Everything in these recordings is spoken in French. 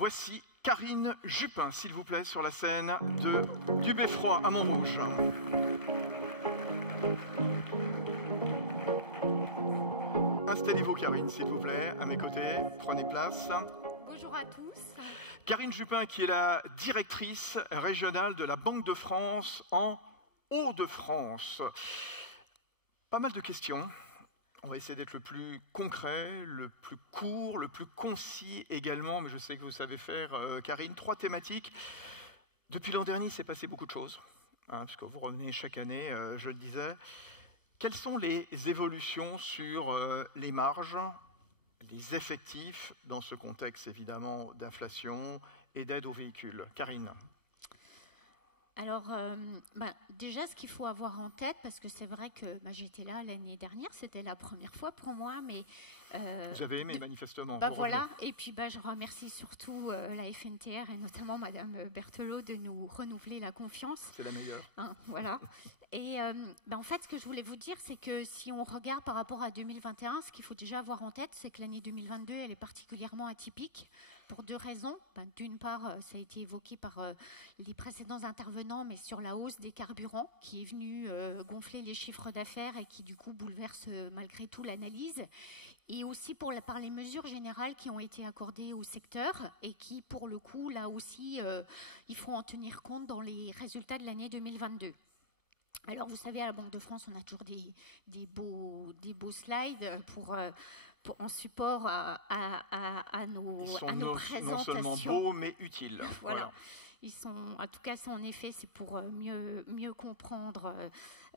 Voici Karine Jupin, s'il vous plaît, sur la scène du Beffroi à Montrouge. Installez-vous, Karine, s'il vous plaît, à mes côtés. Prenez place. Bonjour à tous. Karine Jupin, qui est la directrice régionale de la Banque de France en Hauts-de-France. Pas mal de questions. On va essayer d'être le plus concret, le plus court, le plus concis également, mais je sais que vous savez faire, Karine. 3 thématiques. Depuis l'an dernier, il s'est passé beaucoup de choses, puisque vous revenez chaque année, je le disais. Quelles sont les évolutions sur les marges, les effectifs, dans ce contexte évidemment d'inflation et d'aide aux véhicules? Karine. Alors, déjà, ce qu'il faut avoir en tête, parce que c'est vrai que j'étais là l'année dernière, c'était la première fois pour moi, mais... vous avez aimé, manifestement. Voilà, et puis je remercie surtout la FNTR et notamment Madame Berthelot de nous renouveler la confiance. C'est la meilleure. Voilà. Et en fait, ce que je voulais vous dire, c'est que si on regarde par rapport à 2021, ce qu'il faut déjà avoir en tête, c'est que l'année 2022, elle est particulièrement atypique pour 2 raisons. D'une part, ça a été évoqué par les précédents intervenants, mais sur la hausse des carburants qui est venue gonfler les chiffres d'affaires et qui du coup bouleverse malgré tout l'analyse. Et aussi par les mesures générales qui ont été accordées au secteur et qui, pour le coup, là aussi, il faut en tenir compte dans les résultats de l'année 2022. Alors, vous savez, à la Banque de France, on a toujours des beaux slides en support à nos présentations. Non seulement beaux, mais utiles. Voilà. Ils sont, en tout cas, ça, en effet, c'est pour mieux comprendre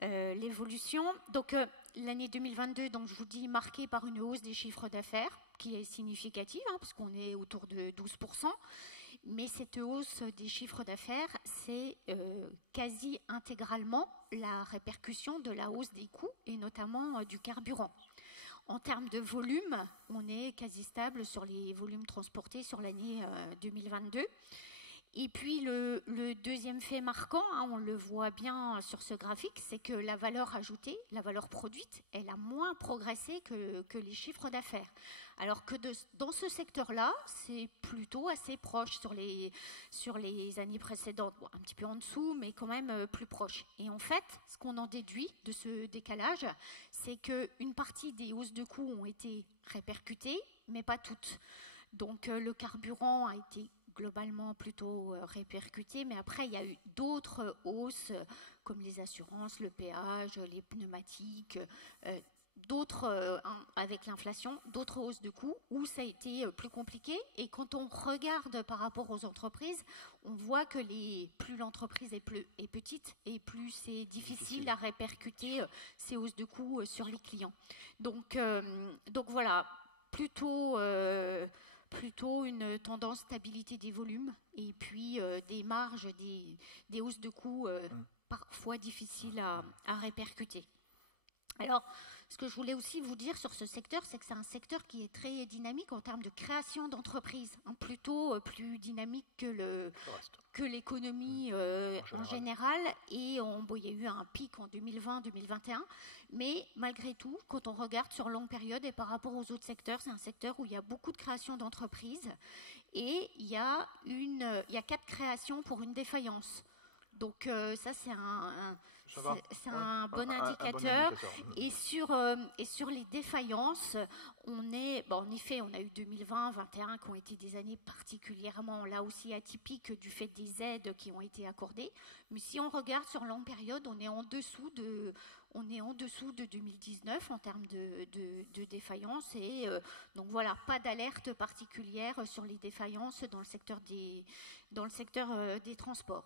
l'évolution. Donc, l'année 2022, donc, je vous dis, marquée par une hausse des chiffres d'affaires, qui est significative, parce qu'on est autour de 12%. Mais cette hausse des chiffres d'affaires, c'est quasi intégralement la répercussion de la hausse des coûts, et notamment du carburant. En termes de volume, on est quasi stable sur les volumes transportés sur l'année 2022. Et puis le deuxième fait marquant, on le voit bien sur ce graphique, c'est que la valeur ajoutée, la valeur produite, elle a moins progressé que les chiffres d'affaires. Alors que dans ce secteur-là, c'est plutôt assez proche sur les années précédentes. Bon, un petit peu en dessous, mais quand même plus proche. Et en fait, ce qu'on en déduit de ce décalage, c'est qu'une partie des hausses de coûts ont été répercutées, mais pas toutes. Donc le carburant a été globalement plutôt répercuté, mais après il y a eu d'autres hausses comme les assurances, le péage, les pneumatiques, d'autres avec l'inflation, d'autres hausses de coûts où ça a été plus compliqué. Et quand on regarde par rapport aux entreprises, on voit que plus l'entreprise est petite et plus c'est difficile à répercuter ces hausses de coûts sur les clients. Donc voilà, plutôt une tendance stabilité des volumes et puis des marges, des hausses de coûts parfois difficiles à répercuter. Alors, ce que je voulais aussi vous dire sur ce secteur, c'est que c'est un secteur qui est très dynamique en termes de création d'entreprises, plutôt plus dynamique que l'économie en général. Et il y a eu un pic en 2020-2021, mais malgré tout, quand on regarde sur longue période et par rapport aux autres secteurs, c'est un secteur où il y a beaucoup de création d'entreprises et il y a 4 créations pour une défaillance. Donc ça, c'est un bon indicateur. Et sur les défaillances, en effet, on a eu 2020-2021 qui ont été des années particulièrement, là aussi, atypiques du fait des aides qui ont été accordées. Mais si on regarde sur longue période, on est en dessous de 2019 en termes de défaillances. Et donc voilà, pas d'alerte particulière sur les défaillances dans le secteur des transports.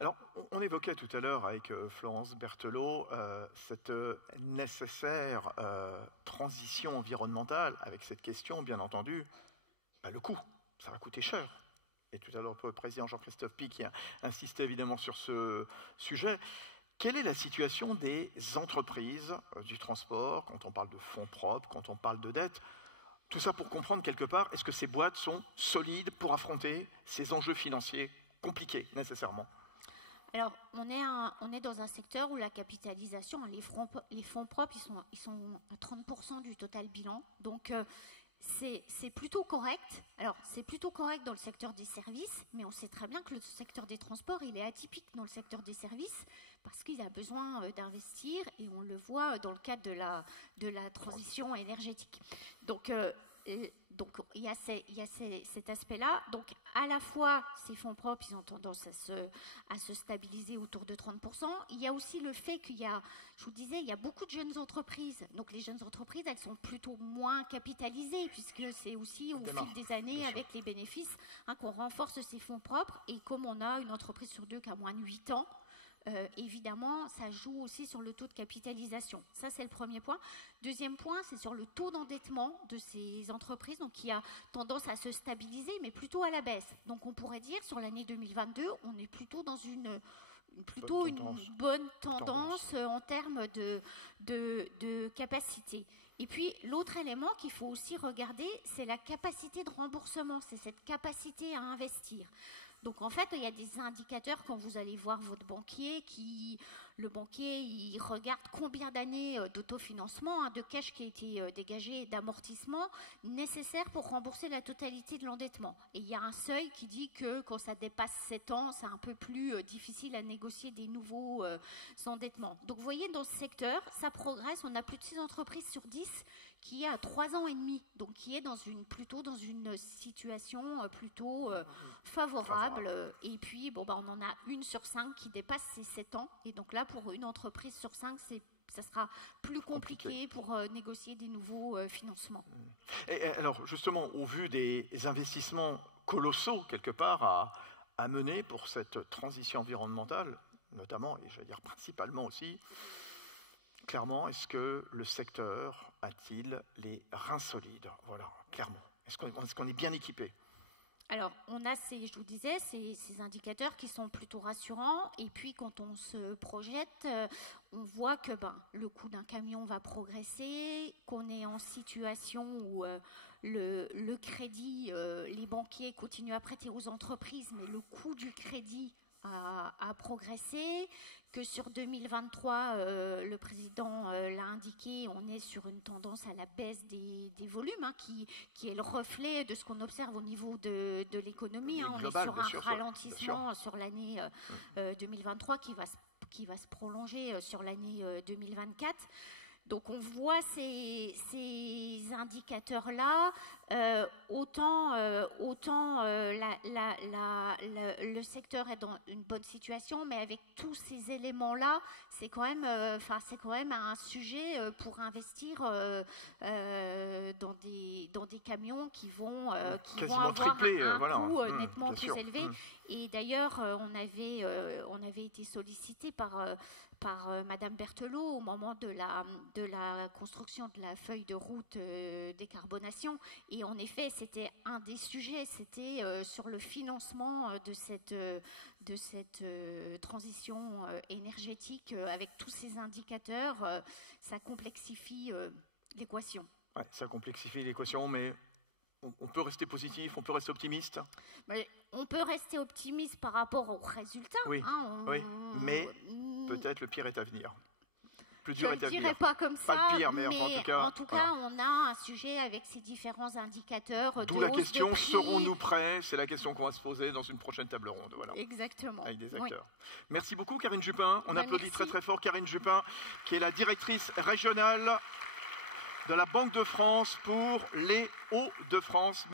Alors, on évoquait tout à l'heure avec Florence Berthelot cette nécessaire transition environnementale avec cette question, bien entendu, le coût, ça va coûter cher. Et tout à l'heure, le président Jean-Christophe Pic qui a insisté évidemment sur ce sujet. Quelle est la situation des entreprises du transport quand on parle de fonds propres, quand on parle de dette? Tout ça pour comprendre quelque part, est-ce que ces boîtes sont solides pour affronter ces enjeux financiers compliqués, nécessairement? Alors, on est dans un secteur où la capitalisation, les fonds propres, ils sont à 30% du total bilan. Donc, c'est plutôt correct. Alors, c'est plutôt correct dans le secteur des services, mais on sait très bien que le secteur des transports, il est atypique dans le secteur des services parce qu'il a besoin d'investir et on le voit dans le cadre de la transition énergétique. Donc, il y a cet aspect-là. Donc, à la fois, ces fonds propres, ils ont tendance à se stabiliser autour de 30%. Il y a aussi le fait qu'il y a, je vous disais, il y a beaucoup de jeunes entreprises. Donc, les jeunes entreprises, elles sont plutôt moins capitalisées, puisque c'est aussi au fil des années, avec les bénéfices, qu'on renforce ces fonds propres. Et comme on a une entreprise sur deux qui a moins de 8 ans, évidemment, ça joue aussi sur le taux de capitalisation. Ça, c'est le premier point. Deuxième point, c'est sur le taux d'endettement de ces entreprises, donc qui a tendance à se stabiliser, mais plutôt à la baisse. Donc, on pourrait dire, sur l'année 2022, on est plutôt dans une bonne tendance en termes de capacité. Et puis, l'autre élément qu'il faut aussi regarder, c'est la capacité de remboursement, c'est cette capacité à investir. Donc, en fait, il y a des indicateurs quand vous allez voir votre banquier, le banquier, il regarde combien d'années d'autofinancement, de cash qui a été dégagé, d'amortissement nécessaire pour rembourser la totalité de l'endettement. Et il y a un seuil qui dit que quand ça dépasse 7 ans, c'est un peu plus difficile à négocier des nouveaux endettements. Donc, vous voyez, dans ce secteur, ça progresse. On a plus de 6 entreprises sur 10 qui est à 3 ans et demi, donc qui est plutôt dans une situation plutôt favorable. Et puis, on en a une sur 5 qui dépasse ces 7 ans. Et donc là, pour une entreprise sur 5, ça sera plus compliqué pour négocier des nouveaux financements. Et alors, justement, au vu des investissements colossaux, quelque part, à mener pour cette transition environnementale, notamment, et je vais dire principalement aussi, clairement, est-ce que le secteur a-t-il les reins solides? Voilà, clairement. Est-ce qu'on est bien équipé? Alors, on a, je vous disais, ces indicateurs qui sont plutôt rassurants. Et puis, quand on se projette, on voit que le coût d'un camion va progresser, qu'on est en situation où le crédit, les banquiers continuent à prêter aux entreprises, mais le coût du crédit a progressé, que sur 2023, le président l'a indiqué, on est sur une tendance à la baisse des volumes, qui est le reflet de ce qu'on observe au niveau de l'économie. On est sur un ralentissement sur l'année 2023 qui va se prolonger sur l'année 2024. Donc on voit ces indicateurs-là, autant le secteur est dans une bonne situation, mais avec tous ces éléments-là, c'est quand même un sujet pour investir dans des camions qui vont avoir triplé, un coût nettement plus élevé. Et d'ailleurs, on avait été sollicité par Madame Berthelot au moment de la construction de la feuille de route décarbonation. Et en effet, c'était un des sujets, c'était sur le financement de cette transition énergétique avec tous ces indicateurs. Ça complexifie l'équation. Ouais, ça complexifie l'équation, mais on peut rester positif, on peut rester optimiste. On peut rester optimiste par rapport aux résultats. Oui, mais peut-être le pire est à venir. Plus dur est à venir. Je ne dirais pas comme ça, pas le pire, mais en tout cas, on a un sujet avec ces différents indicateurs. D'où la question, serons-nous prêts? C'est la question qu'on va se poser dans une prochaine table ronde. Voilà. Exactement. Avec des acteurs. Merci beaucoup, Karine Jupin. On applaudit très très fort Karine Jupin, qui est la directrice régionale de la Banque de France pour les Hauts-de-France.